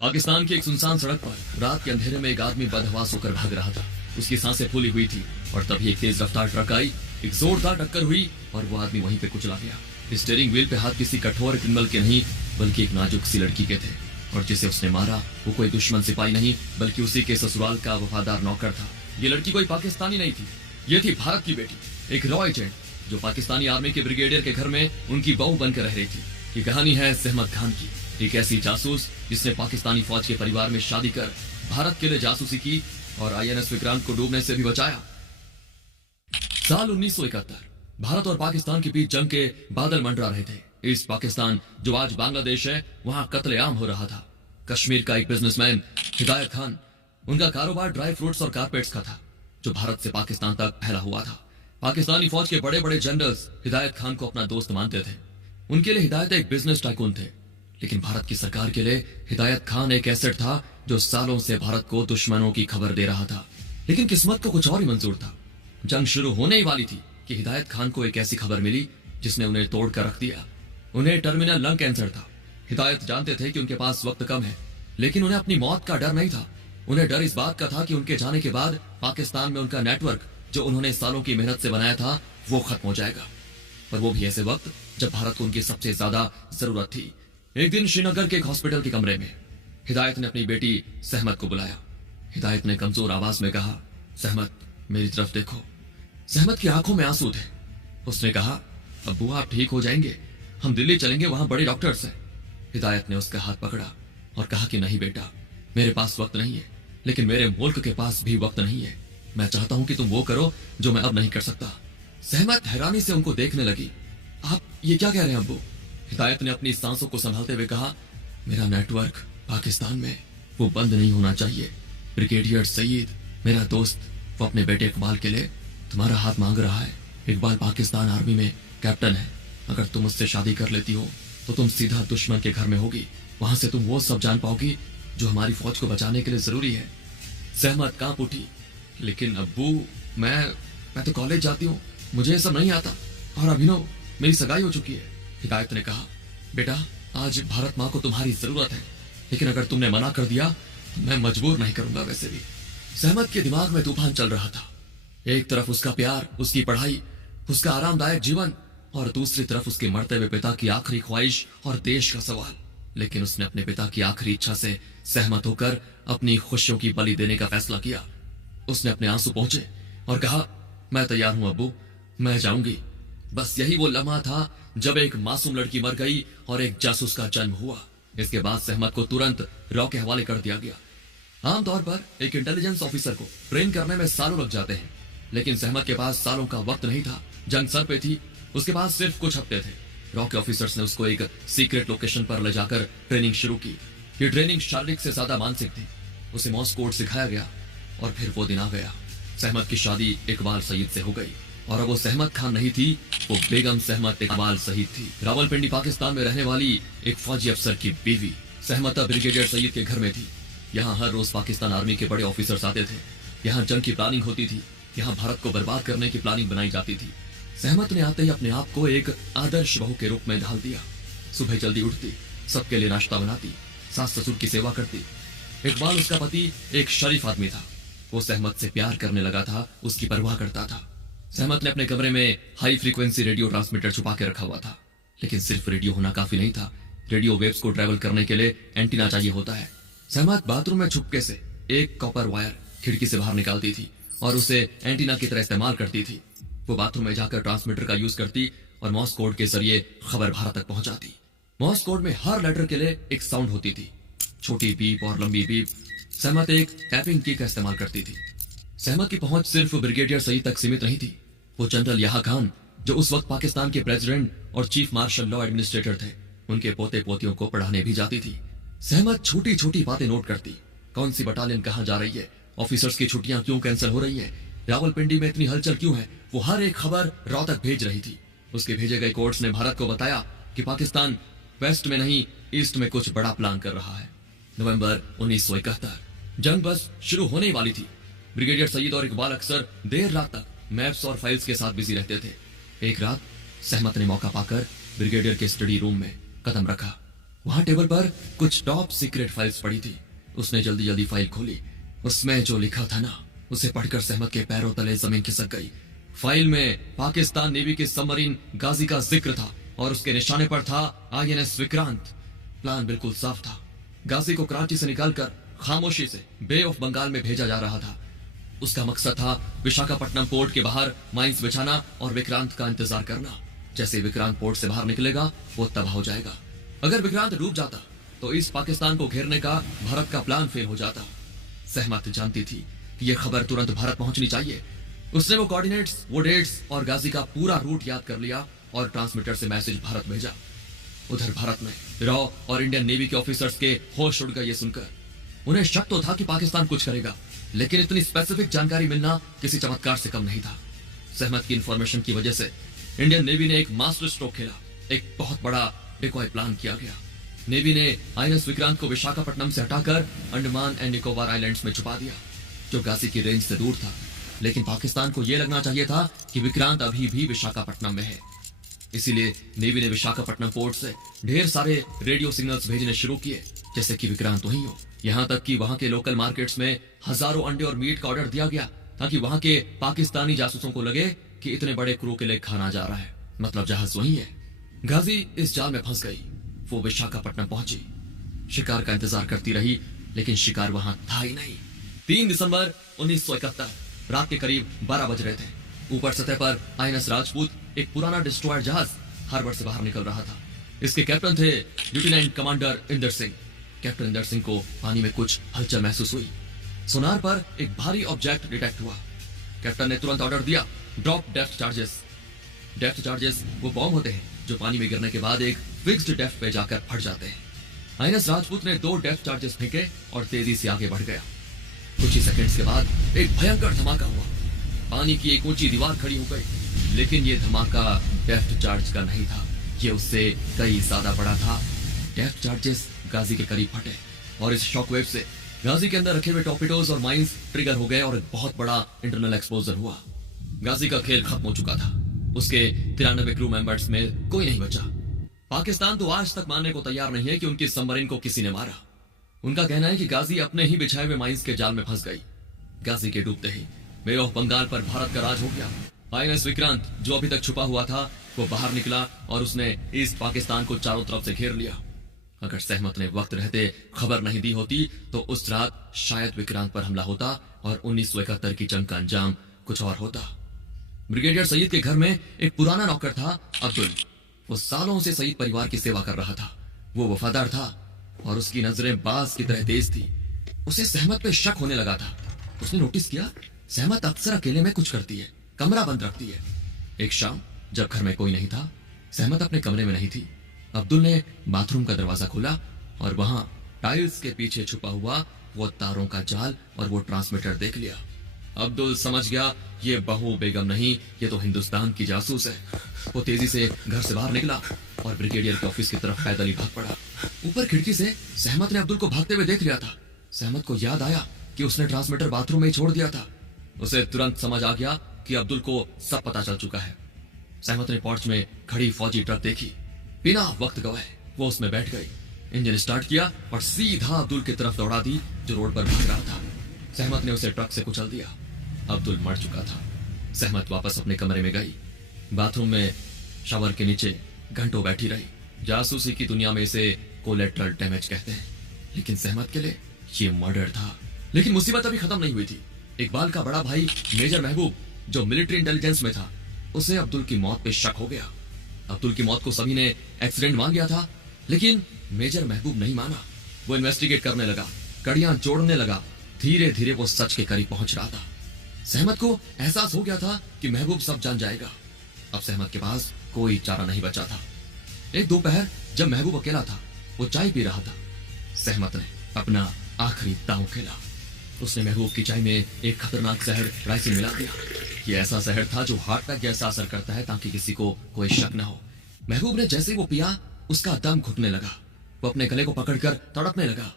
पाकिस्तान की एक सुनसान सड़क पर रात के अंधेरे में एक आदमी बदहवास होकर भाग रहा था। उसकी सांसें फूली हुई थी और तभी एक तेज रफ्तार ट्रक आई, एक जोरदार टक्कर हुई और वो आदमी वहीं पे कुचला गया। स्टीयरिंग व्हील पे हाथ किसी कठोर क्रिमिनल के नहीं बल्कि एक नाजुक सी लड़की के थे और जिसे उसने मारा वो कोई दुश्मन सिपाही नहीं बल्कि उसी के ससुराल का वफादार नौकर था। ये लड़की कोई पाकिस्तानी नहीं थी, ये थी भारत की बेटी, एक रॉ एजेंट जो पाकिस्तानी आर्मी के ब्रिगेडियर के घर में उनकी बहू बनकर रह रही थी। ये कहानी है सहमत खान की, एक ऐसी जासूस जिसने पाकिस्तानी फौज के परिवार में शादी कर भारत के लिए जासूसी की और आईएनएस विक्रांत को डूबने से भी बचाया। साल 1971 भारत और पाकिस्तान के बीच जंग के बादल मंडरा रहे थे। इस पाकिस्तान जो आज बांग्लादेश है वहां कत्लेआम हो रहा था। कश्मीर का एक बिजनेसमैन हिदायत खान, उनका कारोबार ड्राई फ्रूट्स और कारपेट्स का था जो भारत से पाकिस्तान तक फैला हुआ था। पाकिस्तानी फौज के बड़े बड़े जनरल्स हिदायत खान को अपना दोस्त मानते थे। उनके लिए हिदायत एक बिजनेस टाइकून थे, लेकिन भारत की सरकार के लिए हिदायत खान एक एसेट था जो सालों से भारत को दुश्मनों की खबर दे रहा था। लेकिन किस्मत को कुछ और ही मंजूर था। जंग शुरू होने ही वाली थी कि हिदायत खान को एक ऐसी खबर मिली जिसने उन्हें तोड़ कर रख दिया। उन्हें टर्मिनल लंग कैंसर था। हिदायत जानते थे कि उनके पास वक्त कम है, लेकिन उन्हें अपनी मौत का डर नहीं था। उन्हें डर इस बात का था कि उनके जाने के बाद पाकिस्तान में उनका नेटवर्क जो उन्होंने सालों की मेहनत से बनाया था वो खत्म हो जाएगा, पर वो भी ऐसे वक्त जब भारत को उनकी सबसे ज्यादा जरूरत थी। एक दिन श्रीनगर के एक हॉस्पिटल के कमरे में हिदायत ने अपनी बेटी सहमत को बुलाया। हिदायत ने कमजोर आवाज में कहा, सहमत मेरी तरफ देखो। सहमत की आंखों में आंसू थे। उसने कहा, अब्बू आप ठीक हो जाएंगे, हम दिल्ली चलेंगे, वहां बड़े डॉक्टर्स हैं। हिदायत ने उसका हाथ पकड़ा और कहा कि नहीं बेटा, मेरे पास वक्त नहीं है, लेकिन मेरे मुल्क के पास भी वक्त नहीं है। मैं चाहता हूं कि तुम वो करो जो मैं अब नहीं कर सकता। सहमत हैरानी से उनको देखने लगी। आप ये क्या कह रहे हैं अब्बू? हिदायत ने अपनी सांसों को संभालते हुए कहा, मेरा नेटवर्क पाकिस्तान में वो बंद नहीं होना चाहिए। ब्रिगेडियर सईद मेरा दोस्त, वो अपने बेटे इकबाल के लिए तुम्हारा हाथ मांग रहा है। इकबाल पाकिस्तान आर्मी में कैप्टन है। अगर तुम उससे शादी कर लेती हो तो तुम सीधा दुश्मन के घर में होगी। वहां से तुम वो सब जान पाओगी जो हमारी फौज को बचाने के लिए जरूरी है। सहमत कांप उठी, लेकिन अब्बू मैं तो कॉलेज जाती हूँ, मुझे ये सब नहीं आता, और अभिनव मेरी सगाई हो चुकी है। हिदायत ने कहा, बेटा आज भारत माँ को तुम्हारी जरूरत है, लेकिन अगर तुमने मना कर दिया तो मैं मजबूर नहीं करूंगा। वैसे भी सहमत के दिमाग में तूफान चल रहा था। एक तरफ उसका प्यार, उसकी पढ़ाई, उसका आरामदायक जीवन, और दूसरी तरफ उसके मरते हुए पिता की आखिरी ख्वाहिश और देश का सवाल। लेकिन उसने अपने पिता की आखिरी इच्छा से सहमत होकर अपनी खुशियों की बलि देने का फैसला किया। उसने अपने आंसू पहुंचे और कहा, मैं तैयार हूं अब्बू, मैं जाऊंगी। बस यही वो लम्हा था जब एक मासूम लड़की मर गई और एक जासूस का जन्म हुआ। इसके बाद सहमत को तुरंत रॉ के हवाले कर दिया गया। आमतौर पर एक इंटेलिजेंस ऑफिसर को ट्रेन करने में सालों लग जाते हैं, लेकिन सहमत के पास सालों का वक्त नहीं था। जंग सर पे थी, उसके पास सिर्फ कुछ हफ्ते थे। रॉ के ऑफिसर्स ने उसको एक सीक्रेट लोकेशन पर ले जाकर ट्रेनिंग शुरू की। ये ट्रेनिंग शारीरिक से ज्यादा मानसिक थी। उसे मॉर्स कोड सिखाया गया और फिर वो दिन आ गया। सहमत की शादी इकबाल सईद से हो गई और अब वो सहमत खान नहीं थी, वो बेगम सहमत इकबाल सईद थी, रावलपिंडी पाकिस्तान में रहने वाली एक फौजी अफसर की बीवी। सहमत अब ब्रिगेडियर सईद के घर में थी। यहाँ हर रोज पाकिस्तान आर्मी के बड़े ऑफिसर्स आते थे। यहाँ जंग की प्लानिंग होती थी, यहाँ भारत को बर्बाद करने की प्लानिंग बनाई जाती थी। सहमत ने आते ही अपने आप को एक आदर्श बहू के रूप में ढाल दिया। सुबह जल्दी उठती, सबके लिए नाश्ता बनाती, सास ससुर की सेवा करती। इकबाल उसका पति एक शरीफ आदमी था। वो सहमत से प्यार करने लगा था, उसकी परवाह करता था। सहमत ने अपने कमरे में हाई फ्रीक्वेंसी रेडियो ट्रांसमीटर छुपा के रखा हुआ था, लेकिन सिर्फ रेडियो होना काफी नहीं था। रेडियो वेव्स को ट्रेवल करने के लिए एंटीना चाहिए होता है। सहमत बाथरूम में छुपके से एक कॉपर वायर खिड़की से बाहर निकालती थी और उसे एंटीना की तरह इस्तेमाल करती थी। वो बाथरूम में जाकर ट्रांसमीटर का यूज करती और मॉर्स कोड के जरिए खबर भारत तक पहुंचाती। मॉर्स कोड में हर लेटर के लिए एक साउंड होती थी, छोटी बीप और लंबी बीप। सहमत एक टैपिंग की का इस्तेमाल करती थी। सहमत की पहुंच सिर्फ ब्रिगेडियर सईद तक सीमित नहीं थी। वो जनरल याहा खान, जो उस वक्त पाकिस्तान के प्रेसिडेंट और चीफ मार्शल लॉ एडमिनिस्ट्रेटर थे, उनके पोते पोतियों को पढ़ाने भी जाती थी। सहमत छोटी छोटी बातें नोट करती, कौन सी बटालियन कहाँ जा रही है, ऑफिसर्स की छुट्टियां क्यों कैंसिल हो रही हैं, रावलपिंडी में इतनी हलचल क्यों है। वो हर एक खबर रॉ तक भेज रही थी। उसके भेजे गए कोर्ट्स ने भारत को बताया कि पाकिस्तान वेस्ट में नहीं ईस्ट में कुछ बड़ा प्लान कर रहा है। नवंबर 1971, जंग बस शुरू होने वाली थी। ब्रिगेडियर सईद और इकबाल अक्सर देर रात तक मैप्स और फाइल्स के साथ बिजी रहते थे। एक रात सहमत ने मौका पाकर ब्रिगेडियर के स्टडी रूम में कदम रखा वहां टेबल पर कुछ टॉप सीक्रेट फाइल्स पड़ी थी। उसने जल्दी जल्दी फाइल खोली। उसमें जो लिखा था ना, उसे पढ़कर सहमत के पैरों तले जमीन खिसक गई। फाइल में पाकिस्तान नेवी के सबमरीन गाजी का जिक्र था और उसके निशाने पर था INS विक्रांत। प्लान बिल्कुल साफ था। गाजी को कराची से निकालकर खामोशी से बे ऑफ बंगाल में भेजा जा रहा था। उसका मकसद था विशाखापट्टनम पोर्ट के बाहर माइंस बिछाना और विक्रांत का इंतजार करना। जैसे विक्रांत पोर्ट से बाहर निकलेगा वो तबाह हो जाएगा। अगर विक्रांत डूब जाता तो ईस्ट पाकिस्तान को घेरने का भारत का प्लान फेल हो जाता। सहमत जानती थी कि यह खबर तुरंत भारत पहुंचनी चाहिए। उसने वो कोऑर्डिनेट्स, वो डेट्स और गाजी का पूरा रूट याद कर लिया और ट्रांसमीटर से मैसेज भारत भेजा। उधर भारत में रॉ और इंडियन नेवी के ऑफिसर्स के होश उड़ गए ये सुनकर। उन्हें शक तो था कि पाकिस्तान कुछ करेगा, लेकिन इतनी स्पेसिफिक जानकारी मिलना किसी चमत्कार से कम नहीं था। सहमत की इंफॉर्मेशन की वजह से इंडियन नेवी ने एक मास्टर स्ट्रोक खेला। एक बहुत बड़ा डिकॉय प्लान किया गया। नेवी ने INS विक्रांत को विशाखापट्टनम से हटाकर अंडमान एंड निकोबार आइलैंड्स में छुपा दिया, जो गाजी की रेंज से दूर था। लेकिन पाकिस्तान को यह लगना चाहिए था कि विक्रांत अभी भी विशाखापट्टनम में है। इसीलिए नेवी ने विशाखापट्टनम पोर्ट से ढेर सारे रेडियो सिग्नल्स भेजने शुरू किए, जैसे कि विक्रांत वहीं हो। यहाँ तक कि वहां के लोकल मार्केट्स में हजारों अंडे और मीट का ऑर्डर दिया गया, ताकि वहां के पाकिस्तानी जासूसों को लगे कि इतने बड़े क्रू के लिए खाना जा रहा है, मतलब जहाज वहीं है। गाजी इस जाल में फंस गई। वो विशाखापट्टनम पहुंची, शिकार का इंतजार करती रही, लेकिन शिकार वहां था ही नहीं। 3 दिसंबर 1971 रात के करीब 12 बज रहे थे। ऊपर सतह पर INS राजपूत, एक पुराना डिस्ट्रॉयर जहाज, हार्बर से बाहर निकल रहा था। इसके कैप्टन थे lieutenant commander Inder Singh. Captain Inder Singh को पानी में कुछ हलचल महसूस हुई। सोनार पर एक भारी ऑब्जेक्ट डिटेक्ट हुआ। कैप्टन ने तुरंत ऑर्डर दिया, drop depth charges. Depth charges वो बॉम्ब होते हैं जो पानी में गिरने के बाद एक फिक्स्ड डेप्थ पे जाकर फट जाते हैं। INS राजपूत ने 2 डेप्थ चार्जेस फेंके और तेजी से आगे बढ़ गया। कुछ ही सेकंड्स के बाद एक भयंकर धमाका हुआ। पानी की एक ऊंची दीवार खड़ी हो गई, लेकिन ये धमाका डेप्थ चार्ज का नहीं था, ये उससे कई ज्यादा बड़ा था। डेप्थ चार्जेस गाजी के करीब फटे और इस शॉकवेव से गाजी के अंदर रखे हुए टॉर्पीडोज और माइंस ट्रिगर हो गए और एक बहुत बड़ा इंटरनल एक्सपोजर हुआ। गाजी का खेल खत्म हो चुका था। उसके 93 क्रू मेंबर्स में कोई नहीं बचा। पाकिस्तान तो आज तक मानने को तैयार नहीं है कि उनकी सबमरीन को किसी ने मारा। उनका कहना है कि गाजी अपने ही बिछाए हुए माइंस के जाल में फंस गई। गाजी के डूबते ही बे ऑफ बंगाल पर भारत का राज हो गया। INS विक्रांत, जो अभी तक छुपा हुआ था, वो बाहर निकला और उसने ईस्ट पाकिस्तान को चारों तरफ से घेर लिया। अगर सहमत ने वक्त रहते खबर नहीं दी होती तो उस रात शायद विक्रांत पर हमला होता और 1971 की जंग का अंजाम कुछ और होता। ब्रिगेडियर सईद के घर में एक पुराना नौकर था, अब्दुल। वो सालों से सईद परिवार की सेवा कर रहा था। वो वफादार था और उसकी नजरें बाज की तरह तेज थी। उसे सहमत पे शक होने लगा था। उसने नोटिस किया, सहमत अक्सर अकेले में कुछ करती है, कमरा बंद रखती है। एक शाम जब घर में कोई नहीं था, सहमत अपने कमरे में नहीं थी। अब्दुल ने बाथरूम का दरवाजा खोला और वहां टाइल्स के पीछे छुपा हुआ वो तारों का जाल और वो ट्रांसमीटर देख लिया। अब्दुल समझ गया, ये बहू बेगम नहीं, ये तो हिंदुस्तान की जासूस है। वो तेजी से घर से बाहर निकला और ब्रिगेडियर के ऑफिस की तरफ पैदल ही भाग पड़ा। ऊपर खिड़की से सहमत ने अब्दुल को भागते हुए देख लिया था। सहमत को याद आया कि उसने ट्रांसमीटर बाथरूम में ही छोड़ दिया था। उसे तुरंत समझ आ गया कि अब्दुल को सब पता चल चुका है। सहमत ने पोर्च में खड़ी फौजी ट्रक देखी। बिना वक्त गवाए वो उसमें बैठ गई, इंजन स्टार्ट किया और सीधा अब्दुल की तरफ दौड़ा दी, जो रोड पर भाग रहा था। सहमत ने उसे ट्रक से कुचल दिया। अब्दुल मर चुका था। सहमत वापस अपने कमरे में गई। बाथरूम में शावर के नीचे घंटों बैठी रही। जासूसी की दुनिया में इसे कोलेटरल डैमेज कहते हैं, लेकिन सहमत के लिए ये मर्डर था। लेकिन मुसीबत अभी खत्म नहीं हुई थी। इकबाल का बड़ा भाई मेजर महबूब, जो मिलिट्री इंटेलिजेंस में था, उसे अब्दुल की मौत पे शक हो गया। अब्दुल की मौत को सभी ने एक्सीडेंट मान लिया था, लेकिन मेजर महबूब नहीं माना। वो इन्वेस्टिगेट करने लगा, कड़ियां जोड़ने लगा। धीरे धीरे वो सच के करीब पहुंच रहा था। सहमत को एहसास हो गया था कि महबूब सब जान जाएगा। अब सहमत के पास कोई चारा नहीं बचा था। एक दोपहर जब महबूब अकेला था, वो चाय पी रहा था। सहमत ने अपना आखिरी दांव खेला। उसने महबूब की चाय में एक खतरनाक जहर राइसिन मिला दिया। ये ऐसा जहर था जो हार्ट अटैक जैसा असर करता है, ताकि किसी को कोई शक न हो। महबूब ने जैसे ही वो पिया, उसका दम घुटने लगा। वो अपने गले को पकड़कर तड़पने लगा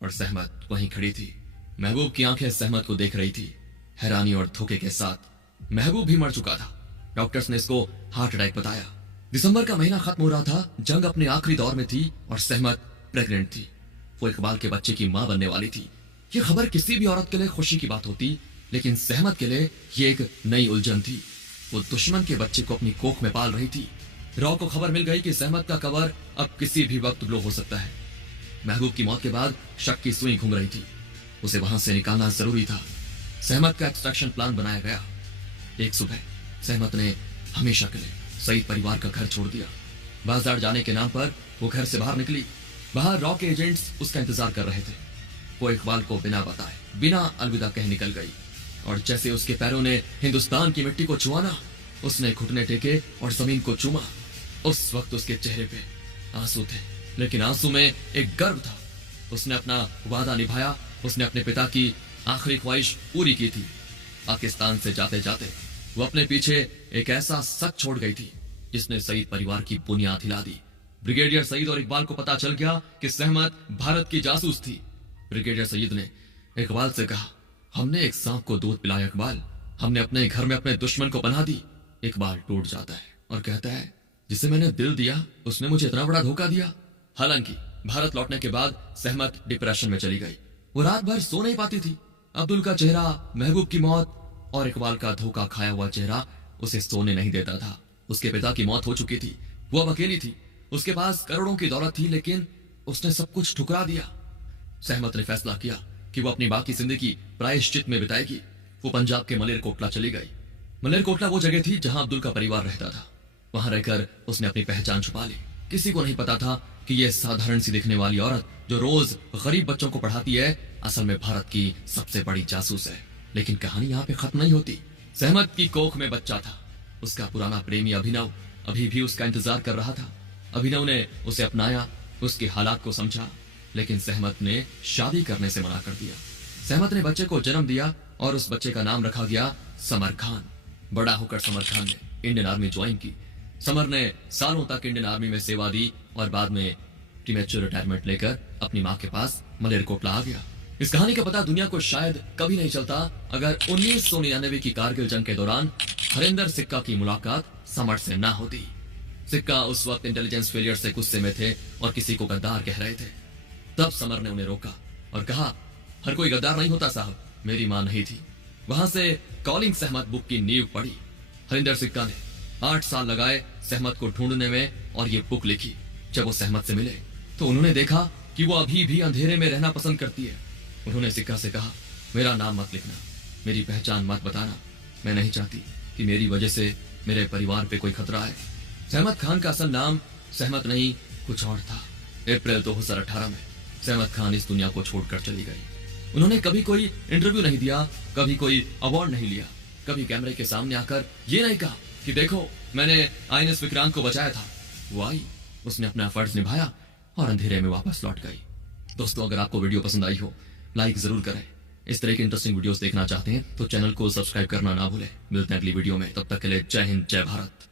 और सहमत वहीं खड़ी थी। महबूब की आंखें सहमत को देख रही थी, हैरानी और धोखे के साथ। महबूब भी मर चुका था। डॉक्टर्स ने इसको हार्ट अटैक बताया। दिसंबर का महीना खत्म हो रहा था, जंग अपने आखिरी दौर में थी और सहमत प्रेग्नेंट थी। वो इकबाल के बच्चे की मां बनने वाली थी। ये खबर किसी भी औरत के लिए खुशी की बात होती, लेकिन सहमत के लिए ये एक नई उलझन थी। वो दुश्मन के बच्चे को अपनी कोख में पाल रही थी। रॉ को खबर मिल गई कि सहमत का कवर अब किसी भी वक्त ब्लो हो सकता है। महबूब की मौत के बाद शक की सुई घूम रही थी। उसे वहां से निकालना जरूरी था। सहमत का एक्सट्रैक्शन प्लान बनाया गया। एक सुबह सहमत ने हमेशा के लिए सईद परिवार का घर छोड़ दिया। बाजार जाने के नाम पर वो घर से बाहर निकली। बाहर रॉ के एजेंट्स उसका इंतजार कर रहे थे। वो इकबाल को बिना बताए, बिना अलविदा कहे निकल गई और जैसे उसके पैरों ने हिंदुस्तान की मिट्टी को छुआना, उसने घुटने टेके और जमीन को चूमा। उस वक्त उसके चेहरे पे आंसू थे, लेकिन आंसू में एक गर्व था। उसने अपना वादा निभाया। उसने अपने पिता की आखिरी ख्वाहिश पूरी की थी। पाकिस्तान से जाते जाते वो अपने पीछे एक ऐसा शक छोड़ गई थी जिसने सईद परिवार की बुनियाद हिला दी। ब्रिगेडियर सईद और इकबाल को पता चल गया कि सहमत भारत की जासूस थी। ब्रिगेडियर सईद ने इकबाल से कहा, हमने एक सांप को दूध पिलाया इकबाल, हमने अपने घर में अपने दुश्मन को पनाह दी। इकबाल टूट जाता है और कहता है, जिसे मैंने दिल दिया उसने मुझे इतना बड़ा धोखा दिया। हालांकि भारत लौटने के बाद सहमत डिप्रेशन में चली गई। वो रात भर सो नहीं पाती थी। अब्दुल का चेहरा, महबूब की मौत और इकबाल का धोखा खाया हुआ चेहरा उसे सोने नहीं देता था। उसके पिता की मौत हो चुकी थी। वो अब अकेली थी। उसके पास करोड़ों की दौलत थी, लेकिन उसने सब कुछ ठुकरा दिया। सहमत ने फैसला किया कि वो अपनी बाकी जिंदगी प्रायश्चित में बिताएगी। वो पंजाब के मलेरकोटला चली गई। मलेरकोटला वो जगह थी जहां अब्दुल का परिवार रहता था। वहां रहकर उसने अपनी पहचान छुपा ली। किसी को नहीं पता था कि यह साधारण सी दिखने वाली औरत जो रोज गरीब बच्चों को पढ़ाती है, असल में भारत की सबसे बड़ी जासूस है। लेकिन कहानी यहाँ पे खत्म नहीं होती। सहमत की कोख में बच्चा था। उसका पुराना प्रेमी अभिनव अभी भी उसका इंतजार कर रहा था। अभिनव ने उसे अपनाया, उसके हालात को समझा, लेकिन सहमत ने शादी करने से मना कर दिया। सहमत ने बच्चे को जन्म दिया और उस बच्चे का नाम रखा गया समर खान। बड़ा होकर समर खान ने इंडियन आर्मी ज्वाइन की। समर ने सालों तक इंडियन आर्मी में सेवा दी और बाद में प्रीमेच्योर रिटायरमेंट लेकर अपनी मां के पास मलेरकोटला आ गया। इस कहानी का पता दुनिया को शायद कभी नहीं चलता अगर 1999 की कारगिल जंग के दौरान हरिंदर सिक्का की मुलाकात समर से ना होती। सिक्का उस वक्त इंटेलिजेंस फेलियर से गुस्से में थे और किसी को गद्दार कह रहे थे। तब समर ने उन्हें रोका और कहा, हर कोई गद्दार नहीं होता साहब, मेरी मां नहीं थी। वहां से कॉलिंग सहमत बुक की नींव पड़ी। हरिंदर सिक्का ने 8 साल लगाए सहमत को ढूंढने में और ये बुक लिखी। जब वो सहमत से मिले तो उन्होंने देखा कि वो अभी भी अंधेरे में रहना पसंद करती है। उन्होंने सिक्का से कहा, मेरा नाम मत लिखना, मेरी पहचान मत बताना, मैं नहीं चाहती कि मेरी वजह से मेरे परिवार पे कोई खतरा है। सहमत खान का असल नाम सहमत नहीं कुछ और था। अप्रैल 2018 में सहमत खान इस दुनिया को छोड़कर चली गई। उन्होंने कभी कोई इंटरव्यू नहीं दिया, कभी कोई अवार्ड नहीं लिया, कभी कैमरे के सामने आकर ये नहीं कहा कि देखो मैंने आईएनएस विक्रांत को बचाया था। वो आई, उसने अपना फर्ज निभाया और अंधेरे में वापस लौट गई। दोस्तों, अगर आपको वीडियो पसंद आई हो लाइक जरूर करें। इस तरह के इंटरेस्टिंग वीडियोस देखना चाहते हैं तो चैनल को सब्सक्राइब करना ना भूलें। मिलते हैं अगली वीडियो में, तब तक के लिए जय हिंद, जय भारत।